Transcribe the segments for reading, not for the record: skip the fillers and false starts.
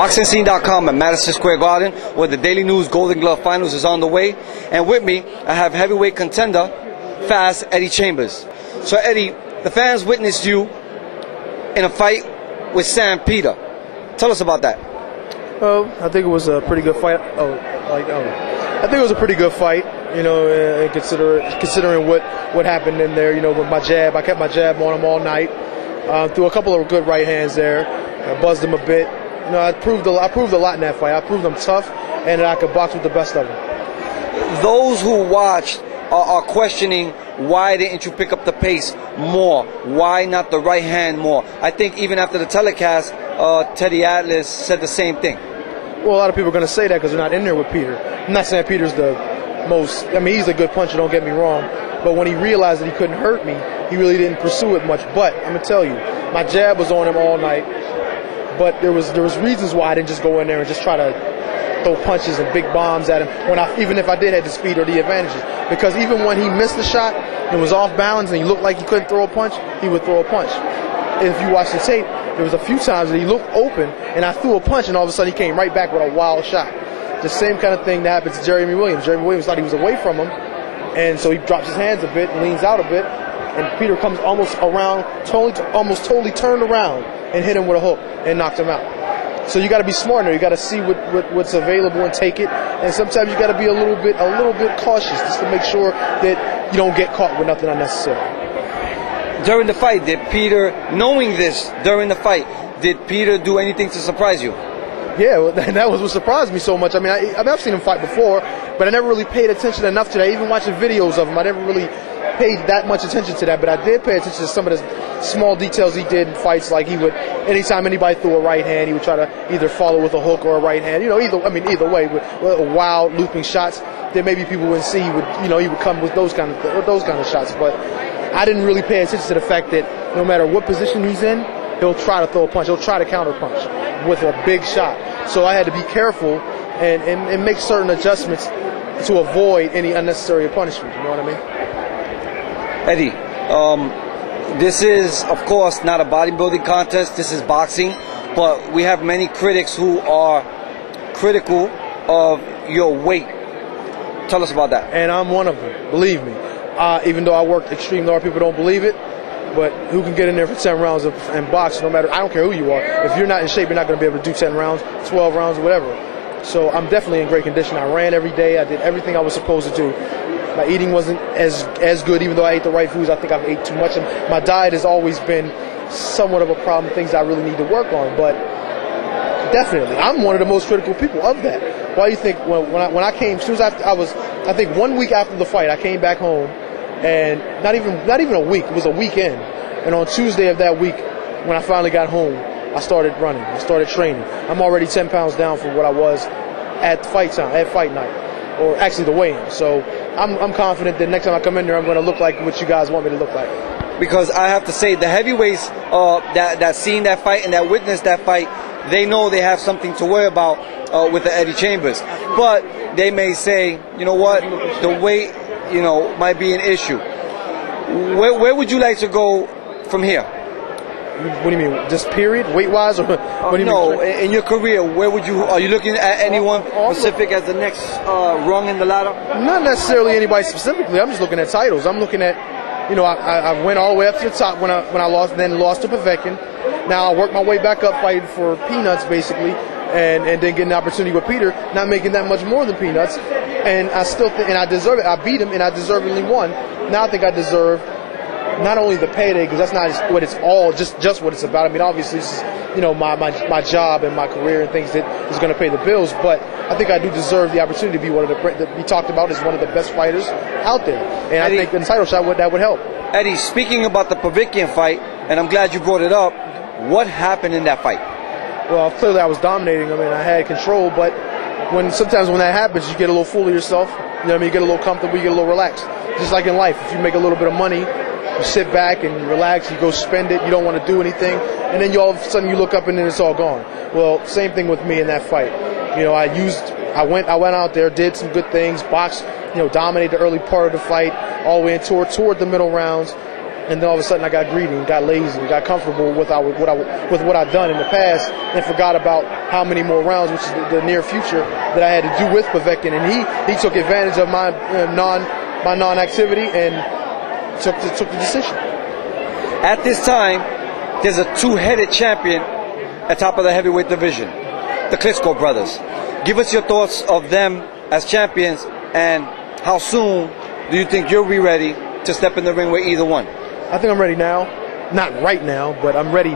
BoxingScene.com at Madison Square Garden, where the Daily News Golden Glove Finals is on the way. And with me, I have heavyweight contender, Fast Eddie Chambers. So Eddie, the fans witnessed you in a fight with Sam Peter. Tell us about that. I think it was a pretty good fight. I think it was a pretty good fight. You know, considering what happened in there. You know, with my jab, I kept my jab on him all night. Threw a couple of good right hands there. I buzzed him a bit. You know, I proved a lot in that fight. I proved I'm tough and that I could box with the best of them. Those who watched are questioning, why didn't you pick up the pace more? Why not the right hand more? I think even after the telecast, Teddy Atlas said the same thing. Well, a lot of people are going to say that because they're not in there with Peter. I'm not saying Peter's the most, I mean, he's a good puncher, don't get me wrong. But when he realized that he couldn't hurt me, he really didn't pursue it much. But I'm going to tell you, my jab was on him all night. But there was reasons why I didn't just go in there and just try to throw punches and big bombs at him, even if I did have the speed or the advantages. Because even when he missed the shot and was off balance and he looked like he couldn't throw a punch, he would throw a punch. If you watch the tape, there was a few times that he looked open and I threw a punch and all of a sudden he came right back with a wild shot. The same kind of thing that happened to Jeremy Williams. Jeremy Williams thought he was away from him, and so he drops his hands a bit and leans out a bit, and Peter comes almost totally turned around and hit him with a hook and knocked him out. So you got to be smart there. You got to see what's available and take it. And sometimes you got to be a little bit cautious just to make sure that you don't get caught with nothing unnecessary. During the fight, did Peter, knowing this during the fight, did Peter do anything to surprise you? Yeah, well, that was what surprised me so much. I mean, I've seen him fight before, but I never really paid attention enough to that. Even watching videos of him, I never really paid that much attention to that. But I did pay attention to some of the small details he did in fights. Like he would, anytime anybody threw a right hand, he would try to either follow with a hook or a right hand. You know, either way, with wild looping shots that maybe people wouldn't see. He would come with those kind of shots. But I didn't really pay attention to the fact that no matter what position he's in, he'll try to throw a punch. He'll try to counter punch with a big shot. So I had to be careful and make certain adjustments to avoid any unnecessary punishment. You know what I mean? Eddie, this is, of course, not a bodybuilding contest. This is boxing. But we have many critics who are critical of your weight. Tell us about that. And I'm one of them, believe me. Even though I worked extremely hard, people don't believe it. But who can get in there for 10 rounds and box, no matter, I don't care who you are. If you're not in shape, you're not going to be able to do 10 rounds, 12 rounds, or whatever. So I'm definitely in great condition. I ran every day. I did everything I was supposed to do. My eating wasn't as good, even though I ate the right foods. I think I've ate too much. And my diet has always been somewhat of a problem, things I really need to work on. But definitely, I'm one of the most critical people of that. Why do you think when I came, as soon as I think 1 week after the fight, I came back home. And not even a week, it was a weekend. And on Tuesday of that week, when I finally got home, I started running, I started training. I'm already 10 pounds down from what I was at fight night, or actually the weigh-in. So I'm confident that next time I come in there, I'm going to look like what you guys want me to look like. Because I have to say, the heavyweights that seen that fight and that witnessed that fight, they know they have something to worry about with the Eddie Chambers. But they may say, you know what, the weight, might be an issue. Where would you like to go from here? What do you mean? Just period, weight-wise, or what do you mean? No, in your career, are you looking at anyone specific as the next rung in the ladder? Not necessarily anybody specifically. I'm just looking at titles. I'm looking at, I went all the way up to the top when I lost, then lost to Povetkin. Now I worked my way back up fighting for peanuts, basically. And then getting an opportunity with Peter, not making that much more than peanuts, and I still think, and I deserve it. I beat him, and I deservedly won. Now I think I deserve not only the payday, because that's not what it's all, just what it's about. I mean, obviously, this is, my job and my career and things that is going to pay the bills. But I think I do deserve the opportunity to be one of the be talked about as one of the best fighters out there. And Eddie, I think the title shot that would help. Eddie, speaking about the Povetkin fight, and I'm glad you brought it up. What happened in that fight? Well, clearly I was dominating. I mean, I had control, but sometimes when that happens, you get a little full of yourself. You know what I mean? You get a little comfortable, you get a little relaxed. Just like in life, if you make a little bit of money, you sit back and you relax, you go spend it, you don't want to do anything, and then all of a sudden you look up and then it's all gone. Well, same thing with me in that fight. I went out there, did some good things, boxed, dominated the early part of the fight, all the way toward the middle rounds. And then all of a sudden I got greedy and got lazy and got comfortable with what I'd done in the past and forgot about how many more rounds, which is the near future, that I had to do with Povetkin. And he took advantage of my non-activity and took the decision. At this time, there's a two-headed champion at top of the heavyweight division, the Klitschko brothers. Give us your thoughts of them as champions, and how soon do you think you'll be ready to step in the ring with either one? I think I'm ready now. Not right now, but I'm ready.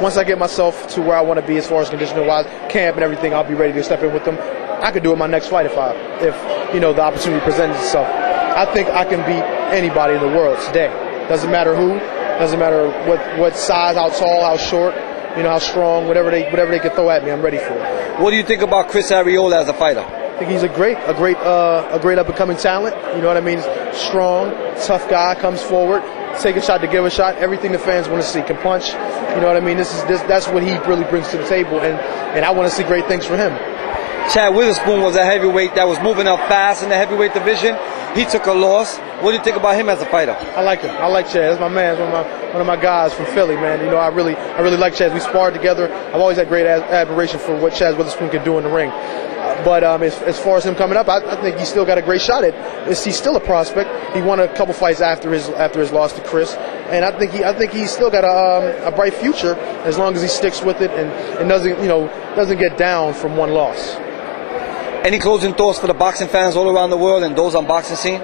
Once I get myself to where I want to be as far as conditioning-wise, camp and everything, I'll be ready to step in with them. I could do it my next fight if the opportunity presents itself. I think I can beat anybody in the world today. Doesn't matter who, doesn't matter what size, how tall, how short, how strong, whatever they can throw at me, I'm ready for it. What do you think about Chris Arreola as a fighter? I think he's a great up-and-coming talent. You know what I mean? Strong, tough guy, comes forward, take a shot to give a shot. Everything the fans want to see. Can punch. You know what I mean? That's what he really brings to the table, and I want to see great things for him. Chad Witherspoon was a heavyweight that was moving up fast in the heavyweight division. He took a loss. What do you think about him as a fighter? I like him. I like Chad. That's my man. One of my guys from Philly, man. I really like Chad. We sparred together. I've always had great admiration for what Chad Witherspoon can do in the ring. But as far as him coming up, I think he's still got a great shot at. He's still a prospect. He won a couple fights after his loss to Chris, and I think he's still got a bright future as long as he sticks with it and doesn't get down from one loss. Any closing thoughts for the boxing fans all around the world and those on boxing scene?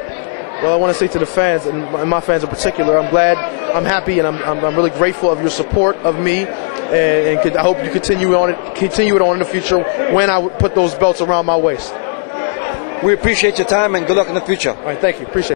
Well, I want to say to the fans, and my fans in particular, I'm glad, I'm happy, and I'm really grateful of your support of me, and I hope you continue it on in the future when I put those belts around my waist. We appreciate your time and good luck in the future. All right, thank you. Appreciate it.